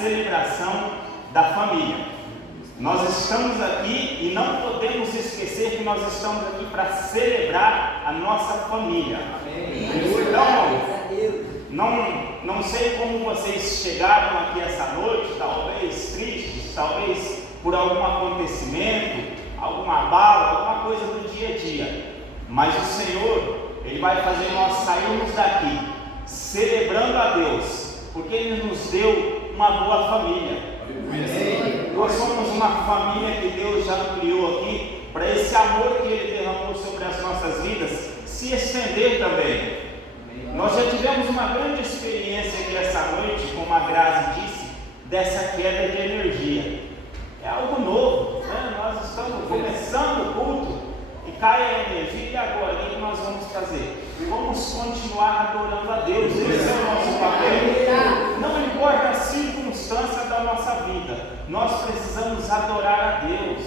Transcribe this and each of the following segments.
celebração da família. Nós estamos aqui e não podemos esquecer que nós estamos aqui para celebrar a nossa família. Então, não sei como vocês chegaram aqui essa noite, talvez tristes, talvez por algum acontecimento, alguma bala, alguma coisa do dia a dia. Mas o Senhor, Ele vai fazer nós sairmos daqui celebrando a Deus, porque Ele nos deu uma boa família. Nós somos uma família que Deus já criou aqui para esse amor que Ele derramou sobre as nossas vidas se estender também. Nós já tivemos uma grande experiência aqui essa noite, como a Grazi disse, dessa queda de energia. É algo novo, né? Nós estamos começando o culto e cai a energia, e agora o que nós vamos fazer? Vamos continuar adorando a Deus. Esse é o nosso papel. Não importa a circunstância da nossa vida, nós precisamos adorar a Deus.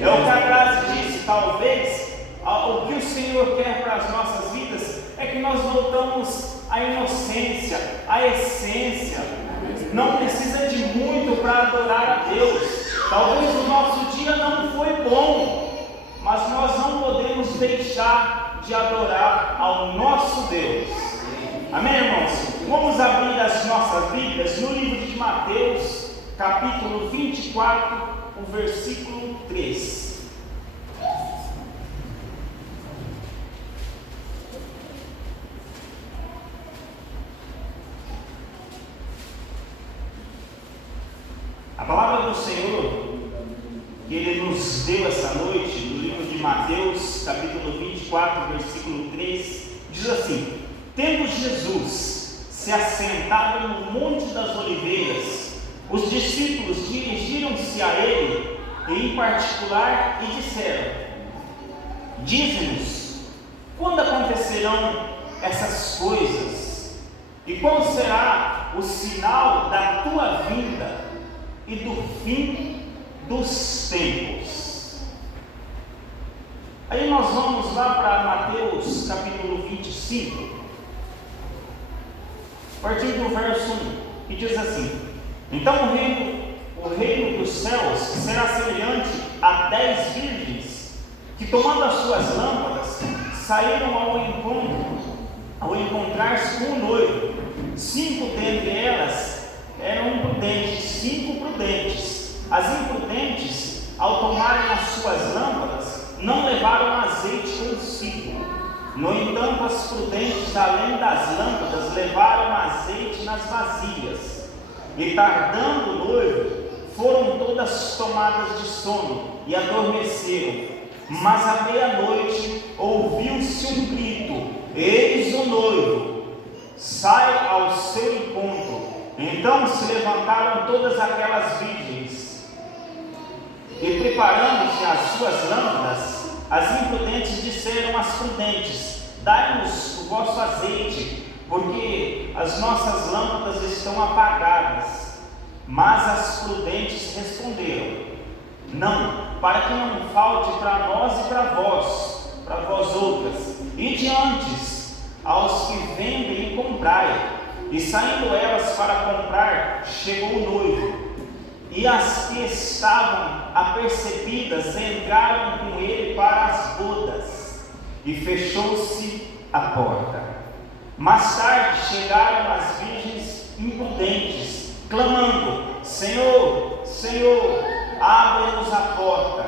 É o que a Grazi disse, talvez o que o Senhor quer para as nossas vidas é que nós voltamos à inocência, à essência. Não precisa de muito para adorar a Deus. Talvez o nosso dia não foi bom, mas nós não podemos deixar de adorar ao nosso Deus. Amém, irmãos? Vamos abrir as nossas Bíblias no livro de Mateus, capítulo 24, o versículo 3. A palavra do Senhor que Ele nos deu essa noite, no livro de Mateus, capítulo 24, versículo 3, diz assim: tendo Jesus se assentado no Monte das Oliveiras, os discípulos dirigiram-se a Ele, em particular, e disseram: dize-nos, quando acontecerão essas coisas? E qual será o sinal da tua vinda e do fim dos tempos? Aí nós vamos lá para Mateus capítulo 25, a partir do verso 1, que diz assim: então o reino dos céus será semelhante a 10 virgens, que tomando as suas lâmpadas, saíram ao encontrar-se com o noivo. 5 dentre elas eram imprudentes, 5 prudentes. As imprudentes, ao tomarem as suas lâmpadas, não levaram azeite consigo. No entanto, as prudentes, além das lâmpadas, levaram azeite nas vasilhas. E tardando o noivo, foram todas tomadas de sono e adormeceram. Mas à meia-noite ouviu-se um grito: eis o noivo, sai ao seu encontro. Então se levantaram todas aquelas virgens, e preparando-se as suas lâmpadas, as imprudentes disseram às prudentes: dai-nos o vosso azeite, porque as nossas lâmpadas estão apagadas. Mas as prudentes responderam: não, para que não falte para nós e para vós outras, ide antes aos que vendem e comprai. E saindo elas para comprar, chegou o noivo, e as que estavam apercebidas entraram com ele para as bodas, e fechou-se a porta. Mais tarde chegaram as virgens imprudentes, clamando: Senhor, Senhor, abre-nos a porta.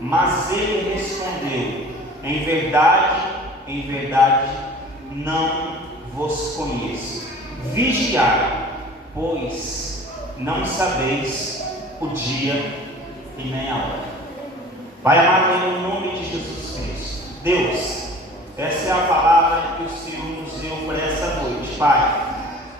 Mas ele respondeu: em verdade, não vos conheço. Vigiai, pois não sabeis o dia e nem a hora. Pai amado, em nome de Jesus Cristo, Deus, essa é a palavra que o Senhor nos deu para essa noite. Pai,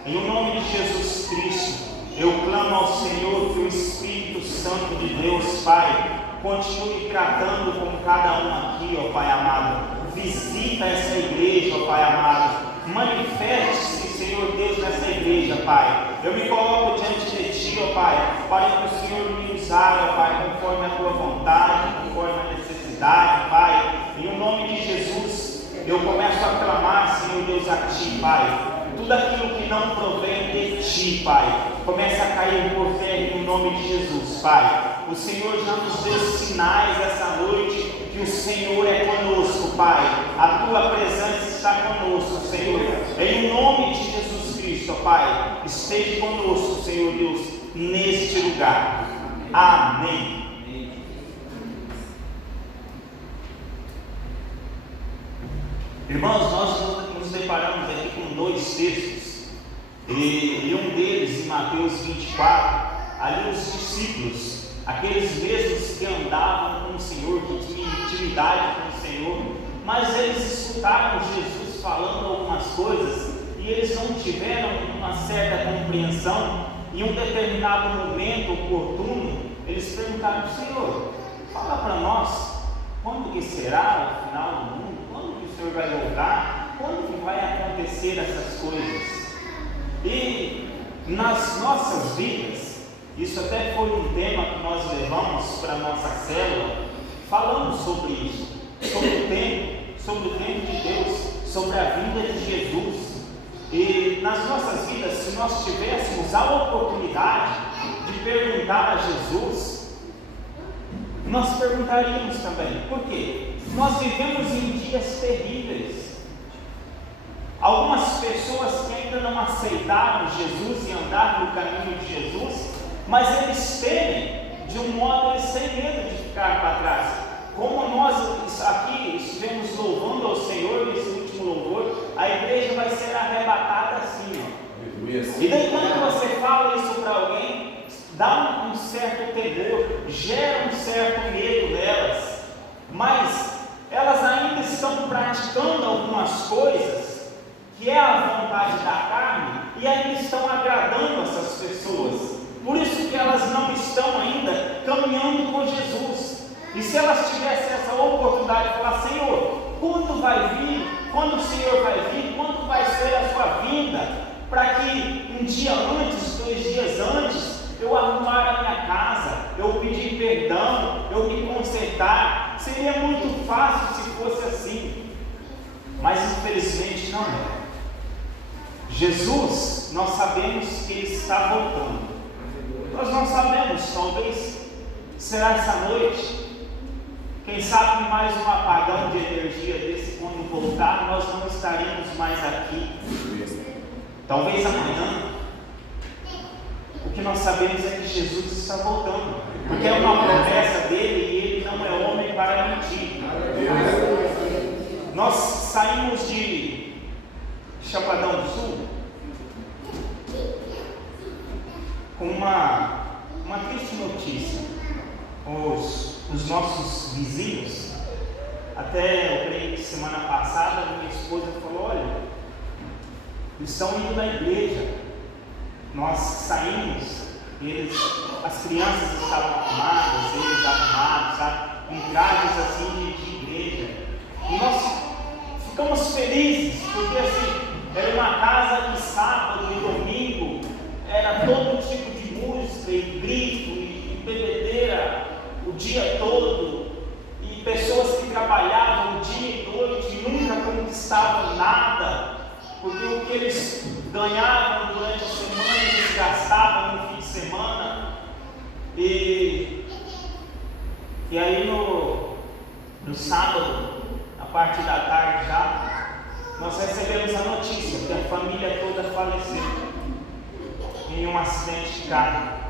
em nome de Jesus Cristo, eu clamo ao Senhor que o Espírito Santo de Deus, Pai, continue tratando com cada um aqui, ó Pai amado. Visita essa igreja, ó Pai amado. Manifeste-se, Senhor Deus, nessa igreja, Pai. Eu me coloco diante de Ti, ó Pai, para que o Senhor me usar, ó Pai, conforme a Tua vontade, conforme a necessidade, Pai. Em nome de Jesus, eu começo a clamar, Senhor Deus, a Ti, Pai. Tudo tudo aquilo que não provém de Ti, Pai, começa a cair por terra no nome de Jesus, Pai. O Senhor já nos deu sinais essa noite que o Senhor é conosco, Pai. A Tua presença está conosco, Senhor. Em nome de Jesus Cristo, Pai, esteja conosco, Senhor Deus, neste lugar. Amém. Irmãos, nós nos deparamos aqui com dois textos, e um deles em Mateus 24, ali os discípulos, aqueles mesmos que andavam com o Senhor, que tinham intimidade com o Senhor, mas eles escutaram Jesus falando algumas coisas e eles não tiveram uma certa compreensão. Em um determinado momento oportuno, eles perguntaram: Senhor, fala para nós, quando que será o final do mundo? Quando que o Senhor vai voltar? Quando que vai acontecer essas coisas? E nas nossas vidas, isso até foi um tema que nós levamos para a nossa célula, falando sobre isso, sobre o tempo de Deus, sobre a vinda de Jesus. E nas nossas vidas, se nós tivéssemos a oportunidade de perguntar a Jesus, nós perguntaríamos também. Por quê? Nós vivemos em dias terríveis. Algumas pessoas que ainda não aceitaram Jesus e andaram no caminho de Jesus, mas eles temem, de um modo, eles têm medo de ficar para trás. Como nós aqui estivemos louvando ao Senhor nesse último louvor, a igreja vai ser arrebatada assim, ó. E daí quando você fala isso para alguém, dá um certo temor, gera um certo medo nelas, mas elas ainda estão praticando algumas coisas que é a vontade da carne e ainda estão agradando essas pessoas. Por isso que elas não estão ainda caminhando com Jesus. E se elas tivessem essa oportunidade de falar: Senhor, quando vai vir? Quando o Senhor vai vir? Quando vai ser a sua vinda? Para que um dia antes, 2 dias antes, eu arrumar a minha casa, eu pedir perdão, eu me consertar. Seria muito fácil se fosse assim. Mas infelizmente não é. Jesus, nós sabemos que Ele está voltando. Nós não sabemos, talvez será essa noite. Quem sabe mais um apagão de energia desse, quando voltar, nós não estaremos mais aqui. Talvez amanhã. O que nós sabemos é que Jesus está voltando, porque é uma promessa dele e ele não é homem para mentir. Nós saímos de Chapadão do Sul com uma triste notícia. Os nossos vizinhos, até eu creio que semana passada, minha esposa falou: olha, eles estão indo na igreja. Nós saímos, as crianças estavam arrumadas, eles arrumados, sabe? Com trajes assim de igreja. E nós ficamos felizes, porque assim, era uma casa que sábado e domingo era todo tipo de música e grito e bebedeira o dia todo, e pessoas que trabalhavam dia e noite e nunca conquistavam nada, porque o que eles ganhavam durante a semana eles gastavam no fim de semana. E aí no sábado, a partir da tarde já, nós recebemos a notícia que a família toda faleceu em um acidente de carro.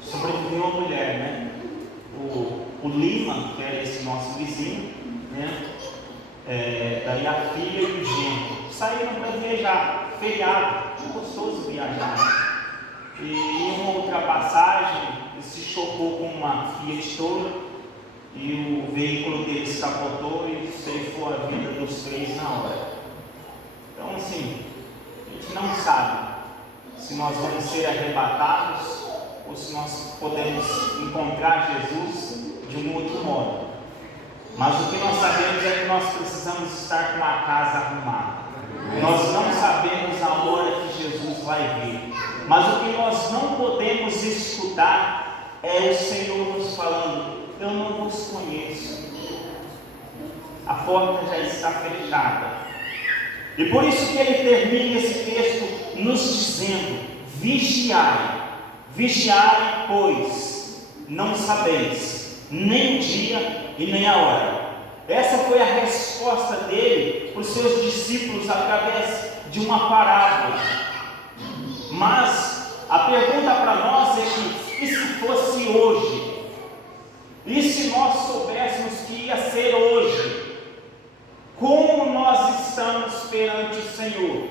Sobreviveu uma mulher, né? O Lima, que era esse nosso vizinho, né? Daí a filha e o genro saíram para viajar, feriado, é gostoso viajar. E em uma outra passagem, ele se chocou com uma Fiat Toro e o veículo dele capotou e ceifou a vida dos 3 na hora. Então, assim, a gente não sabe se nós vamos ser arrebatados ou se nós podemos encontrar Jesus de um outro modo. Mas o que nós sabemos é que nós precisamos estar com a casa arrumada. Nós não sabemos a hora que Jesus vai vir, mas o que nós não podemos escutar é o Senhor nos falando: eu não vos conheço, a porta já está fechada. E por isso que ele termina esse texto nos dizendo: vigiai, vigiai, pois não sabeis nem o dia e nem a hora. Essa foi a resposta dele para os seus discípulos através de uma parábola. Mas a pergunta para nós é que, e se fosse hoje? E se nós soubéssemos que ia ser hoje? Como nós estamos perante o Senhor?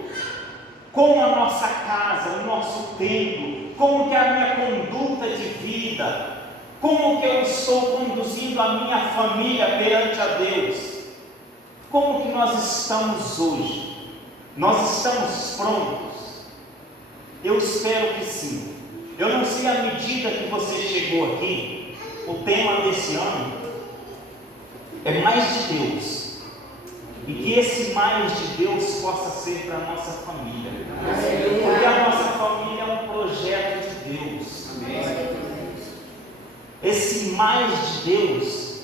Como a nossa casa, o nosso templo, como que é a minha conduta de vida, como que eu estou conduzindo a minha família perante a Deus? Como que nós estamos hoje? Nós estamos prontos? Eu espero que sim. Eu não sei à medida que você chegou aqui, o tema desse ano é mais de Deus. E que esse mais de Deus possa ser para a nossa família. Porque a nossa família é um projeto de Deus. Esse mais de Deus,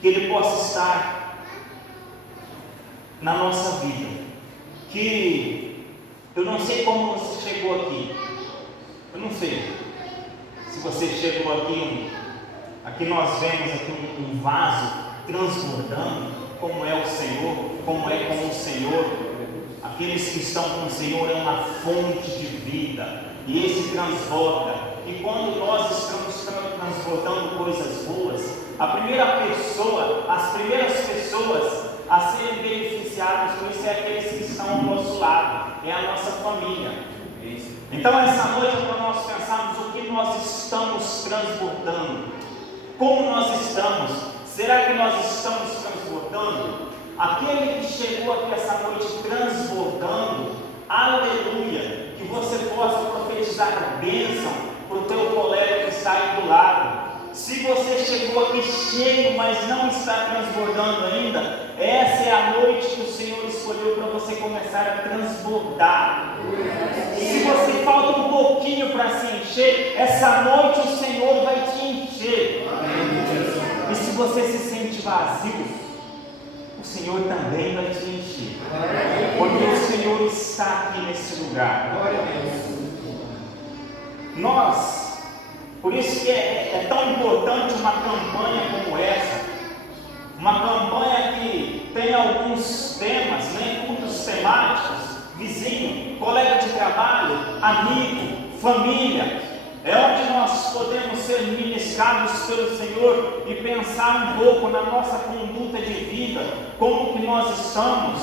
que Ele possa estar na nossa vida. Que eu não sei como você chegou aqui. Eu não sei se você chegou aqui. Aqui nós vemos aqui um vaso transbordando. Como é o Senhor, como é com o Senhor. Aqueles que estão com o Senhor é uma fonte de vida, e esse transborda. E quando nós estamos transbordando coisas boas, as primeiras pessoas a serem beneficiadas com isso é aqueles que estão ao nosso lado, é a nossa família. Então essa noite é para nós pensarmos o que nós estamos transbordando, como nós estamos. Será que nós estamos transbordando? Aquele que chegou aqui essa noite transbordando, aleluia, que você possa profetizar a bênção para o teu colega que está aí do lado. Se você chegou aqui cheio, mas não está transbordando ainda, essa é a noite que o Senhor escolheu para você começar a transbordar. Se você falta um pouquinho para se encher, essa noite o Senhor vai te encher. E se você se sente vazio, o Senhor também vai te encher. Porque o Senhor está aqui nesse lugar. Nós, por isso que é tão importante uma campanha como essa. Uma campanha que tem alguns temas, né? Cultos temáticos, vizinho, colega de trabalho, amigo, família. É onde nós podemos ser ministrados pelo Senhor e pensar um pouco na nossa conduta de vida, como que nós estamos,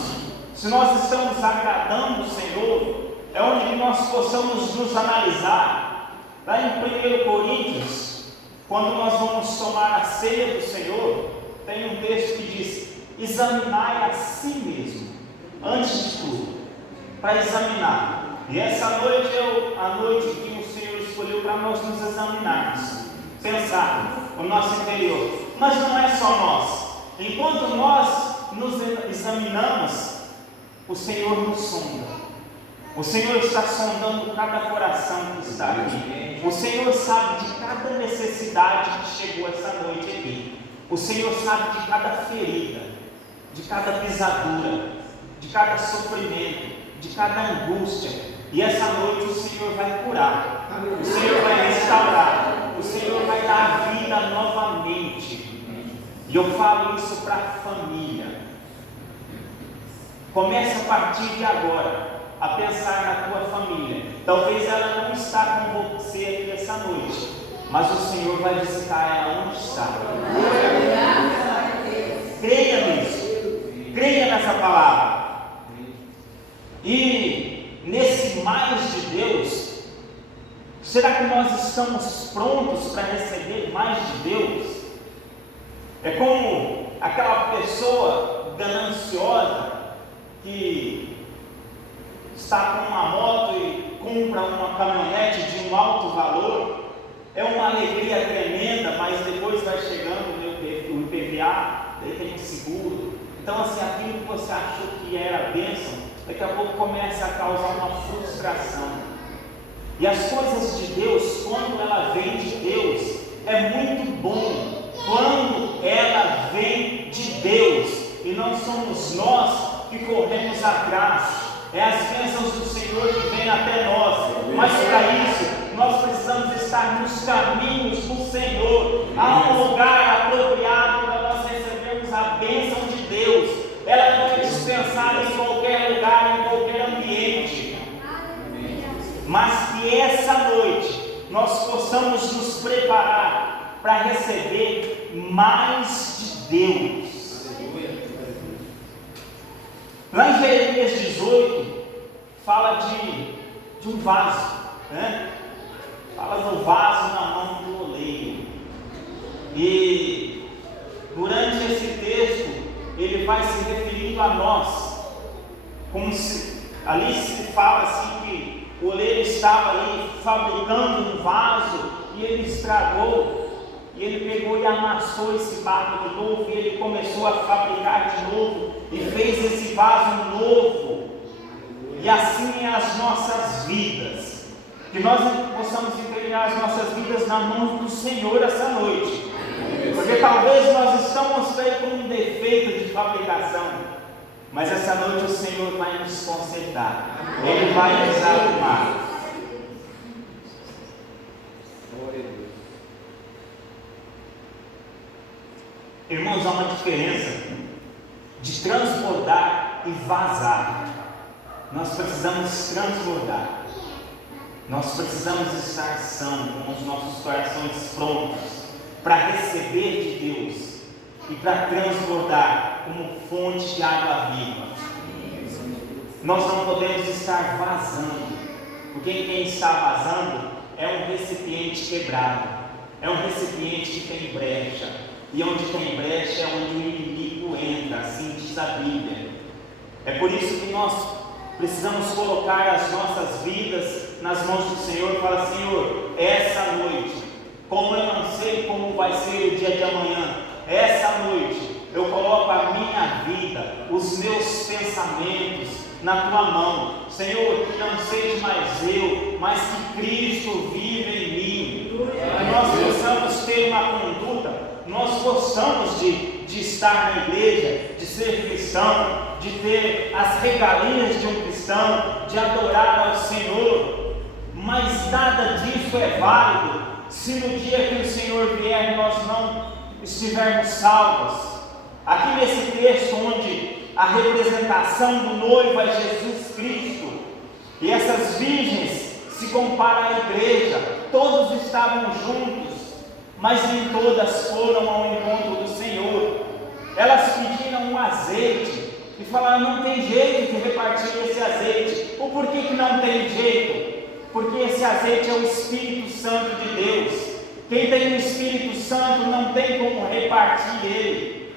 se nós estamos agradando o Senhor. É onde nós possamos nos analisar. Lá em 1 Coríntios, quando nós vamos tomar a ceia do Senhor, tem um texto que diz: examinai a si mesmo, antes de tudo, para examinar. E essa noite é a noite que o Senhor escolheu para nós nos examinarmos, pensar o nosso interior. Mas não é só nós. Enquanto nós nos examinamos, o Senhor nos sonda. O Senhor está sondando cada coração que está aqui. O Senhor sabe de cada necessidade que chegou essa noite aqui. O Senhor sabe de cada ferida, de cada pisadura, de cada sofrimento, de cada angústia. E essa noite o Senhor vai curar, o Senhor vai restaurar, o Senhor vai dar vida novamente. E eu falo isso para a família. Comece a partir de agora a pensar na tua família. Talvez ela não está com você aqui essa noite, mas o Senhor vai visitar ela onde está. Creia nisso, creia nessa palavra. E nesse mais de Deus, será que nós estamos prontos para receber mais de Deus? É como aquela pessoa gananciosa que está com uma moto e compra uma caminhonete de um alto valor. É uma alegria tremenda, mas depois vai chegando o IPVA, daí tem um seguro. Então assim, aquilo que você achou que era bênção, daqui a pouco começa a causar uma frustração. E as coisas de Deus, quando ela vem de Deus, é muito bom. Quando ela vem de Deus, e não somos nós que que corremos atrás, é as bênçãos do Senhor que vêm até nós, mas para isso nós precisamos estar nos caminhos do Senhor. Há um lugar apropriado para nós recebermos a bênção de Deus. Ela não é dispensada em qualquer lugar, em qualquer ambiente, mas que essa noite nós possamos nos preparar para receber mais de Deus. Lá em Jeremias 18, fala de um vaso, né? Fala do vaso na mão do oleiro. E durante esse texto, ele vai se referindo a nós, como se ali se fala assim que o oleiro estava ali fabricando um vaso e ele estragou. E ele pegou e amassou esse barro de novo, e ele começou a fabricar de novo, e fez esse vaso novo. E assim é as nossas vidas, que nós possamos entregar as nossas vidas na mão do Senhor essa noite, porque talvez nós estamos aí com um defeito de fabricação, mas essa noite o Senhor vai nos consertar, Ele vai nos arrumar. Irmãos, há uma diferença de transbordar e vazar. Nós precisamos transbordar. Nós precisamos estar sãos, com os nossos corações prontos para receber de Deus e para transbordar como fonte de água viva. Nós não podemos estar vazando, porque quem está vazando é um recipiente quebrado, é um recipiente que tem brecha. E onde tem brecha é onde o inimigo entra, assim diz a Bíblia. É por isso que nós precisamos colocar as nossas vidas nas mãos do Senhor e falar: Senhor, essa noite, como eu não sei como vai ser o dia de amanhã, essa noite eu coloco a minha vida, os meus pensamentos na Tua mão. Senhor, que não seja mais eu, mas que Cristo vive em mim. Que nós possamos ter uma conduta. Nós gostamos de estar na igreja, de ser cristão, de ter as regalias de um cristão, de adorar ao Senhor, mas nada disso é válido se no dia que o Senhor vier nós não estivermos salvos. Aqui nesse texto, onde a representação do noivo é Jesus Cristo, e essas virgens se comparam à igreja, todos estavam juntos, mas nem todas foram ao encontro do Senhor. Elas pediram um azeite e falaram: não tem jeito de repartir esse azeite. O porquê que não tem jeito? Porque esse azeite é o Espírito Santo de Deus. Quem tem o Espírito Santo não tem como repartir ele,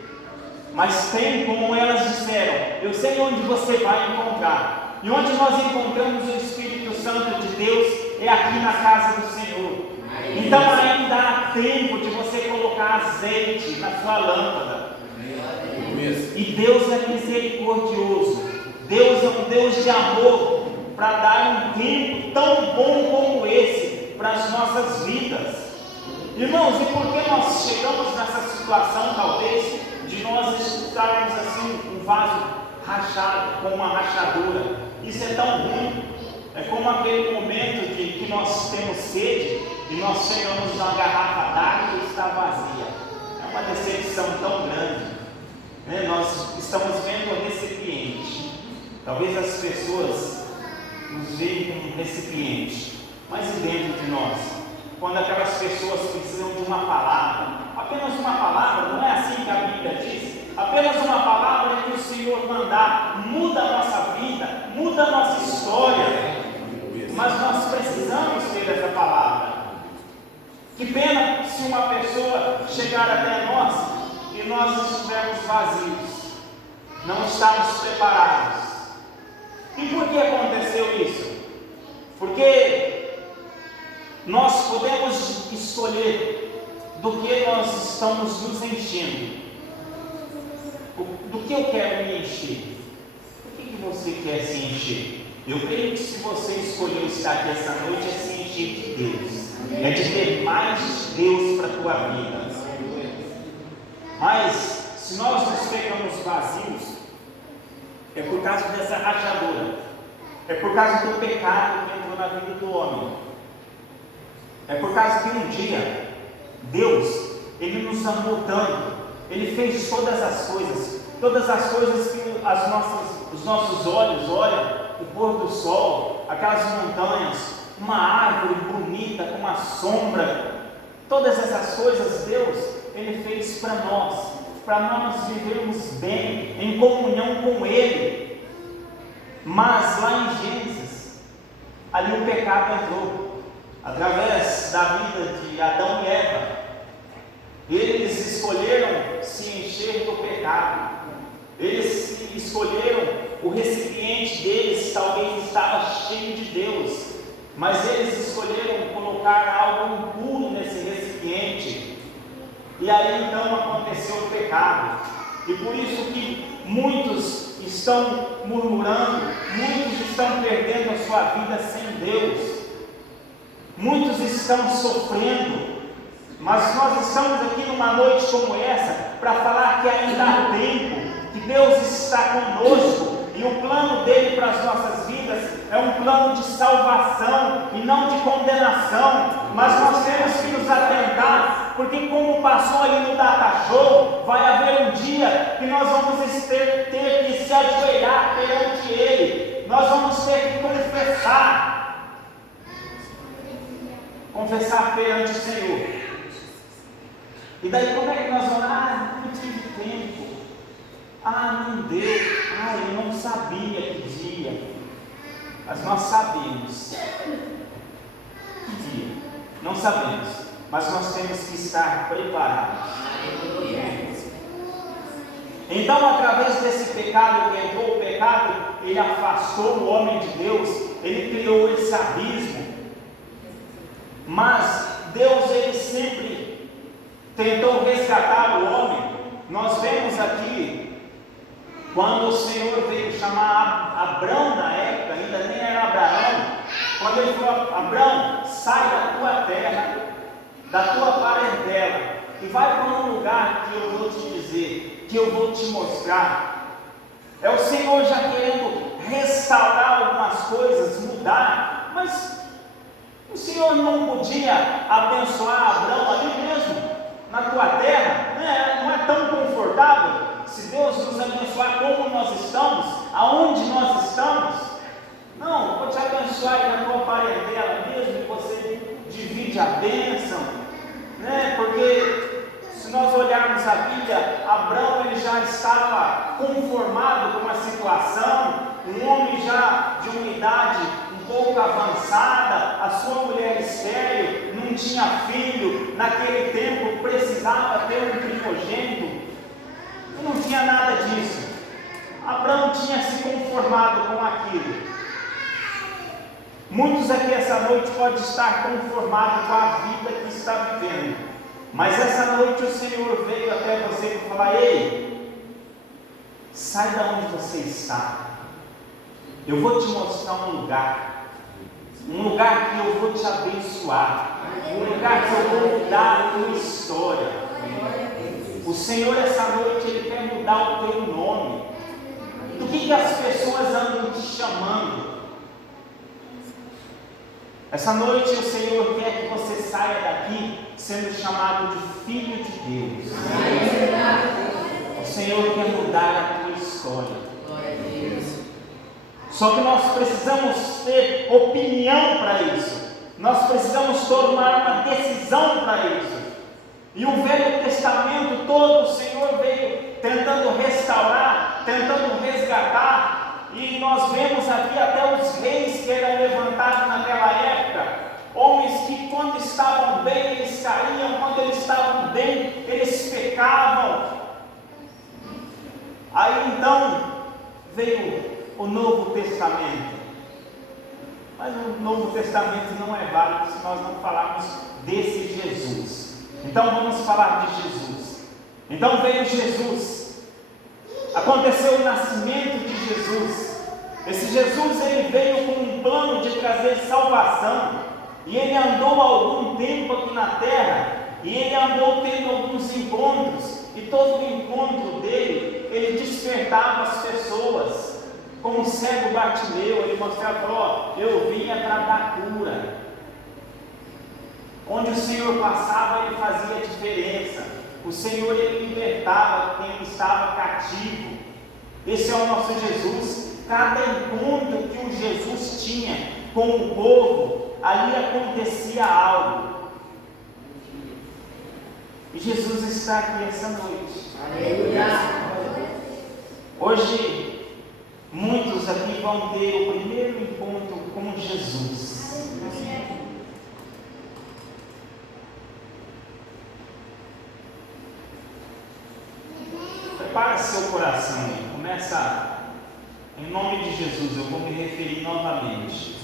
mas tem como elas disseram: eu sei onde você vai encontrar, e onde nós encontramos o Espírito Santo de Deus é aqui na casa do Senhor. Então ainda há tempo de você colocar azeite na sua lâmpada. E Deus é misericordioso. Deus é um Deus de amor para dar um tempo tão bom como esse para as nossas vidas. Irmãos, e por que nós chegamos nessa situação, talvez, de nós escutarmos assim um vaso rachado, com uma rachadura? Isso é tão ruim. É como aquele momento de que nós temos sede e nós chegamos numa garrafa d'água e está vazia. É uma decepção tão grande, né? Nós estamos vendo o recipiente. Talvez as pessoas nos veem como um recipiente, mas e dentro de nós? Quando aquelas pessoas precisam de uma palavra, apenas uma palavra, não é assim que a Bíblia diz? Apenas uma palavra que o Senhor mandar muda a nossa vida, muda a nossa história. Mas nós precisamos ter essa palavra. Que pena se uma pessoa chegar até nós e nós estivermos vazios, não estamos preparados. E por que aconteceu isso? Porque nós podemos escolher do que nós estamos nos enchendo. Do que eu quero me encher? Do que você quer se encher? Eu creio que se você escolheu estar aqui essa noite é se encher de Deus, é de ter mais de Deus para a tua vida. Mas se nós nos pegamos vazios, É por causa dessa rachadura. É por causa do pecado que entrou na vida do homem. É por causa que um dia Deus, Ele nos amou tanto, Ele fez todas as coisas que os nossos olhos olham, o pôr do sol, aquelas montanhas, uma árvore bonita com uma sombra, todas essas coisas Deus, Ele fez para nós vivermos bem, em comunhão com Ele. Mas lá em Gênesis, ali o pecado entrou, através da vida de Adão e Eva. Eles escolheram se encher do pecado, eles escolheram, o recipiente deles talvez estava cheio de Deus, mas eles escolheram colocar algo impuro nesse recipiente, e aí então aconteceu o pecado. E por isso que muitos estão murmurando, muitos estão perdendo a sua vida sem Deus, muitos estão sofrendo. Mas nós estamos aqui numa noite como essa para falar que ainda há tempo, que Deus está conosco, e o plano dele para as nossas vidas é um plano de salvação e não de condenação. Mas nós temos que nos atentar, porque como passou ali no Data Show, vai haver um dia que nós vamos ter que se ajoelhar perante Ele, nós vamos ter que confessar perante o Senhor. E daí como é que nós vamos? Não tive tempo, não deu, eu não sabia que dia. Mas nós sabemos que dia, não sabemos, mas nós temos que estar preparados. Então, através desse pecado que entrou, o pecado, ele afastou o homem de Deus, ele criou esse abismo. Mas Deus, ele sempre tentou resgatar o homem. Nós vemos aqui, quando o Senhor veio chamar Abrão na época, ainda nem era Abraão, quando ele falou: Abrão, sai da tua terra, da tua parentela, e vai para um lugar que eu vou te dizer, que eu vou te mostrar. É o Senhor já querendo restaurar algumas coisas, mudar, mas o Senhor não podia abençoar Abrão ali mesmo, na tua terra, não é tão confortável. Se Deus nos abençoar como nós estamos, aonde nós estamos, não, vou te abençoar aí na tua parentela mesmo, e você divide a bênção, porque se nós olharmos a Bíblia, Abrão ele já estava conformado com a situação, um homem já de uma idade um pouco avançada, a sua mulher estéril, não tinha filho, naquele tempo precisava ter um primogênito, e não tinha nada disso. Abraão tinha se conformado com aquilo. Muitos aqui essa noite podem estar conformados com a vida que está vivendo, mas essa noite o Senhor veio até você para falar: ei, sai da onde você está, eu vou te mostrar um lugar que eu vou te abençoar, um lugar que eu vou mudar a tua história. O Senhor essa noite Ele quer mudar o teu nome. Do que as pessoas andam te chamando? Essa noite o Senhor quer que você saia daqui sendo chamado de filho de Deus. O Senhor quer mudar a tua história. Só que nós precisamos ter opinião para isso. Nós precisamos tomar uma decisão para isso. E o Velho Testamento todo, o Senhor veio tentando restaurar, tentando resgatar. E nós vemos aqui até os reis que eram levantados naquela época. Homens que quando estavam bem, eles caíam. Quando eles estavam bem, eles pecavam. Aí então veio o Novo Testamento. Mas o Novo Testamento não é válido se nós não falarmos desse Jesus. Então vamos falar de Jesus. Então veio Jesus. Aconteceu o nascimento de Jesus. Esse Jesus ele veio com um plano de trazer salvação. E ele andou algum tempo aqui na terra. E ele andou tendo alguns encontros. E todo encontro dele, ele despertava as pessoas. como o cego Bartimeu, ele mostrava, falou, eu vim para dar cura. Onde o Senhor passava, ele fazia diferença. O Senhor, ele libertava quem estava cativo. Esse é o nosso Jesus. Cada encontro que o Jesus tinha com o povo, ali acontecia algo. E Jesus está aqui essa noite. Aleluia. Hoje, muitos aqui vão ter o primeiro encontro com Jesus. Prepare seu coração. Começa, em nome de Jesus, eu vou me referir novamente.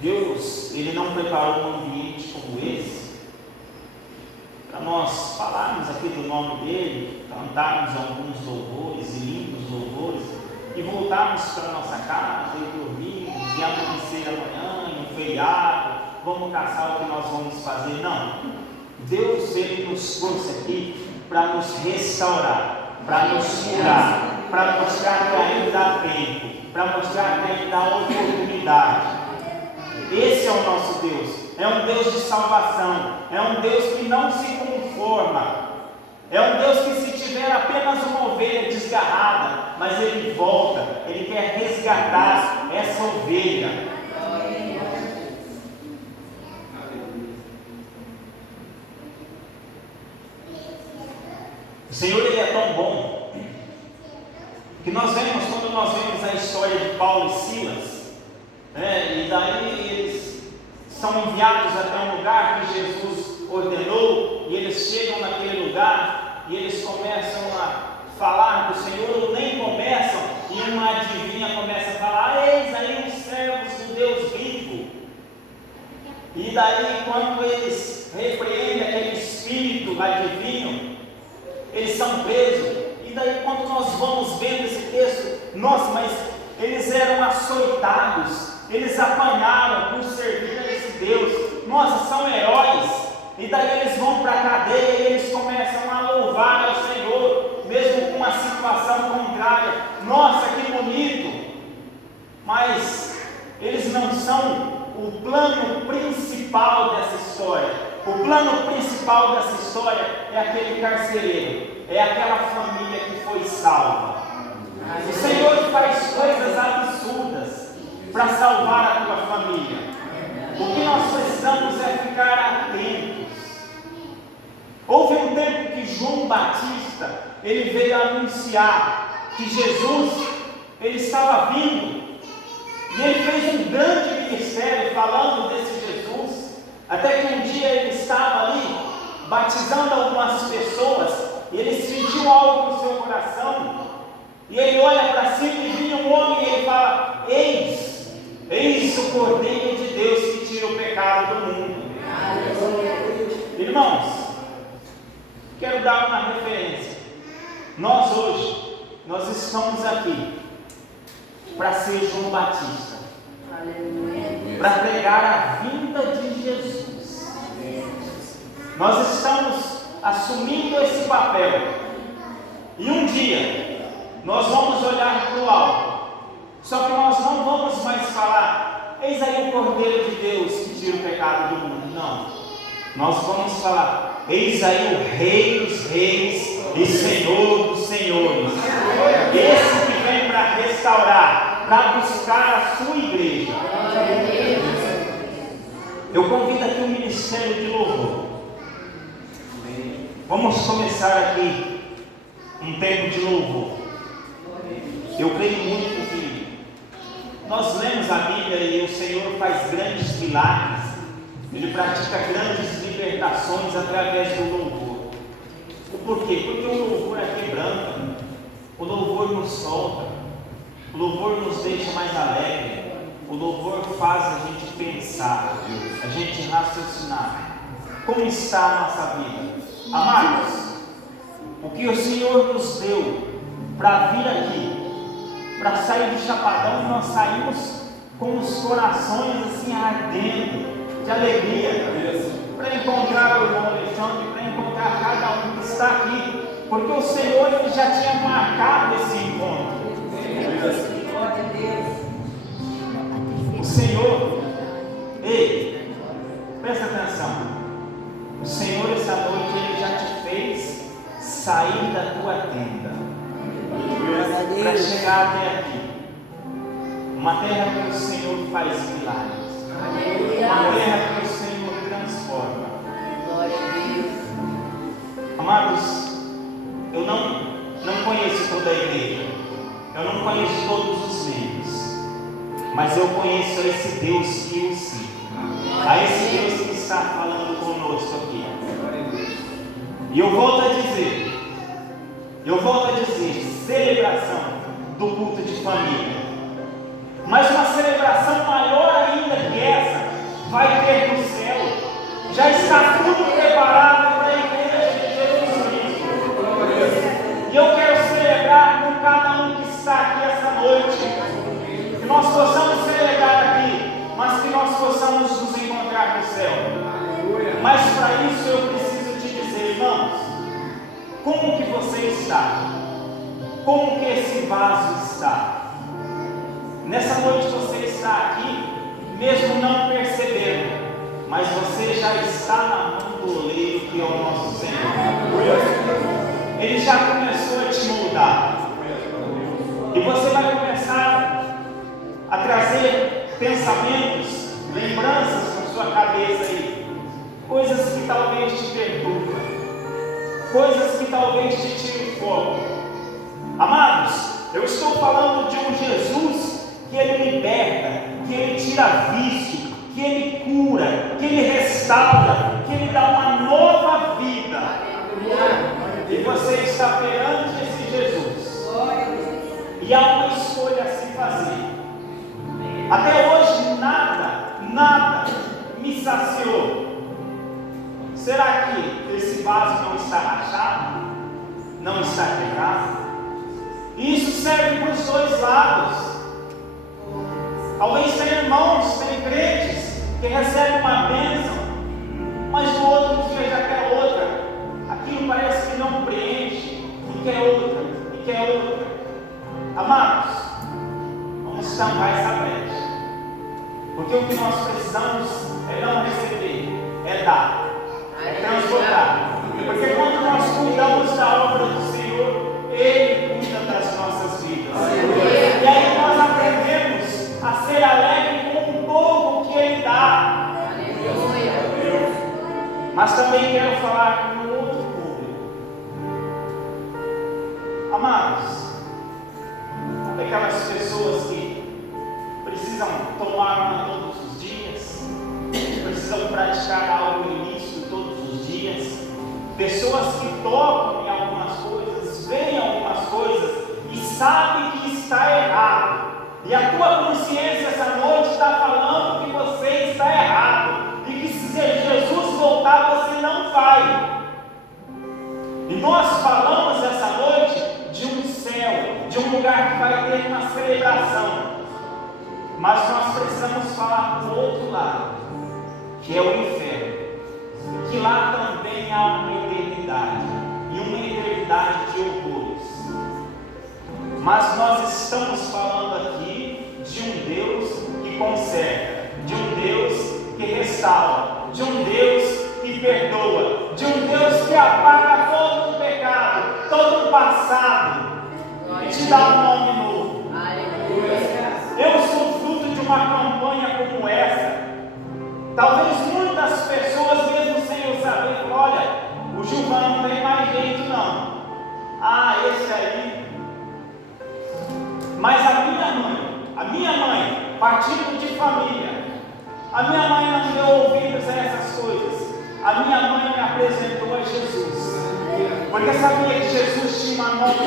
Deus, Ele não preparou um ambiente como esse para nós falarmos aqui do nome dEle, cantarmos alguns louvores e lindos louvores e voltarmos para nossa casa e dormirmos e amanhecer amanhã em um feriado, vamos caçar o que nós vamos fazer. Não, Deus, Ele nos trouxe aqui para nos restaurar, para nos curar, para mostrar que ainda há tempo, para mostrar que ainda há oportunidade. Esse é o nosso Deus. É um Deus de salvação, é um Deus que não se conforma, é um Deus que, se tiver apenas uma ovelha desgarrada, mas Ele volta, Ele quer resgatar essa ovelha. O Senhor, Ele é tão bom que nós vemos, quando nós vemos a história de Paulo e Silas, e daí eles são enviados até um lugar que Jesus ordenou, e eles chegam naquele lugar e eles começam a falar do Senhor, ou nem começam, e uma adivinha começa a falar, eis aí os servos do Deus vivo. E daí, quando eles repreendem aquele espírito adivinho, eles são presos. E daí, quando nós vamos vendo esse texto, nossa, mas eles eram açoitados, eles apanharam por servir a esse Deus, nossa, são heróis. E daí eles vão para a cadeia e eles começam a louvar ao Senhor, mesmo com uma situação contrária. Nossa, que bonito! Mas eles não são o plano principal dessa história. O plano principal dessa história é aquele carcereiro, é aquela família que foi salva. O Senhor faz coisas absurdas para salvar a tua família. O que nós precisamos é ficar atentos. Houve um tempo que João Batista, ele veio anunciar que Jesus, ele estava vindo, e ele fez um grande ministério falando desse Jesus, até que um dia ele estava ali, batizando algumas pessoas, e ele sentiu algo no seu coração, e ele olha para cima e vinha um homem e ele fala, eis o Cordeiro de Deus que tira o pecado do mundo. Irmãos, quero dar uma referência. Nós hoje, nós estamos aqui para ser João Batista, para pregar a vinda de Jesus. Nós estamos assumindo esse papel, e um dia nós vamos olhar para o alto. Só que nós não vamos mais falar, eis aí o Cordeiro de Deus que tira o pecado do mundo. Não. Nós vamos falar, eis aí o Rei dos Reis e Senhor dos Senhores. Esse que vem para restaurar, para buscar a sua igreja. Eu convido aqui o ministério de louvor. Vamos começar aqui um tempo de louvor. Eu creio muito que nós lemos a Bíblia e o Senhor faz grandes milagres, Ele pratica grandes libertações através do louvor. Por quê? Porque o louvor quebranta, o louvor nos solta, o louvor nos deixa mais alegre, o louvor faz a gente pensar, a gente raciocinar. Como está a nossa vida? Amados, o que o Senhor nos deu para vir aqui, para sair do Chapadão, nós saímos com os corações assim ardendo de alegria, para encontrar o irmão Alexandre, para encontrar cada um que está aqui, porque o Senhor, Ele já tinha marcado esse encontro. O Senhor, ei, presta atenção. O Senhor essa noite Ele já te fez sair da tua tenda para chegar até aqui. Uma terra que o Senhor faz milagres. Uma terra que o Senhor transforma. Amados, eu não conheço toda a igreja. Eu não conheço todos os membros. Mas eu conheço esse Deus que eu sinto. A esse Deus que está falando conosco aqui. E eu volto a dizer, celebração do culto de família. Mas uma celebração maior ainda que essa vai ter no céu. Já está tudo preparado para a igreja de Jesus Cristo. E eu quero celebrar com cada um que está aqui essa noite. Que nós possamos celebrar aqui, mas que nós possamos nos encontrar no céu. Mas para isso eu preciso te dizer, irmãos, como que você está? Como que esse vaso está? Nessa noite você está aqui, mesmo não percebendo, mas você já está na mão do oleiro que é o nosso Senhor. Ele já começou a te moldar. E você vai começar a trazer pensamentos, lembranças na sua cabeça aí. Coisas que talvez te perturbam. Coisas que talvez te tirem o foco. Amados, eu estou falando de um Jesus que Ele liberta, que Ele tira vício, que Ele cura, que Ele restaura, que Ele dá uma nova vida. E você está perante esse Jesus. E há uma escolha a se fazer. Até hoje nada me saciou. Será que esse vaso não está rachado? Não está quebrado? E isso serve para os dois lados. Talvez tenha irmãos, tem crentes que recebem uma bênção, mas no outro dia já quer outra. Aquilo parece que não preenche, e quer outra, e quer outra. Amados, vamos tampar essa brecha. Porque o que nós precisamos é não receber, é dar, é transportar. Porque quando nós cuidamos da obra do Senhor, Ele cuida das nossas vidas. E aí nós aprendemos a ser alegre com o pouco que Ele dá. Mas também quero falar com um outro público. Amados, aquelas pessoas que precisam tomar uma todos os dias, precisam praticar algo ilícito todos os dias, pessoas que tocam em algumas coisas, veem algumas coisas e sabem que está errado. E a tua consciência essa noite está falando que você está errado. E que se Jesus voltar, você não vai. E nós falamos essa noite de um céu, de um lugar que vai ter uma celebração. Mas nós precisamos falar do outro lado, que é o inferno. Que lá também há uma eternidade. E uma eternidade de horrores. Mas nós estamos falando aqui de um Deus que conserta, de um Deus que restaura, de um Deus que perdoa, de um Deus que apaga todo o pecado, todo o passado e te dá um nome novo. Eu sou fruto de uma campanha como essa. Talvez muitas pessoas, mesmo sem eu saber, olha, o Gilvan não tem mais jeito não. Esse aí. Mas a minha mãe, partindo de família, a minha mãe não deu ouvidos a essas coisas. A minha mãe me apresentou a Jesus, porque sabia que Jesus tinha uma nova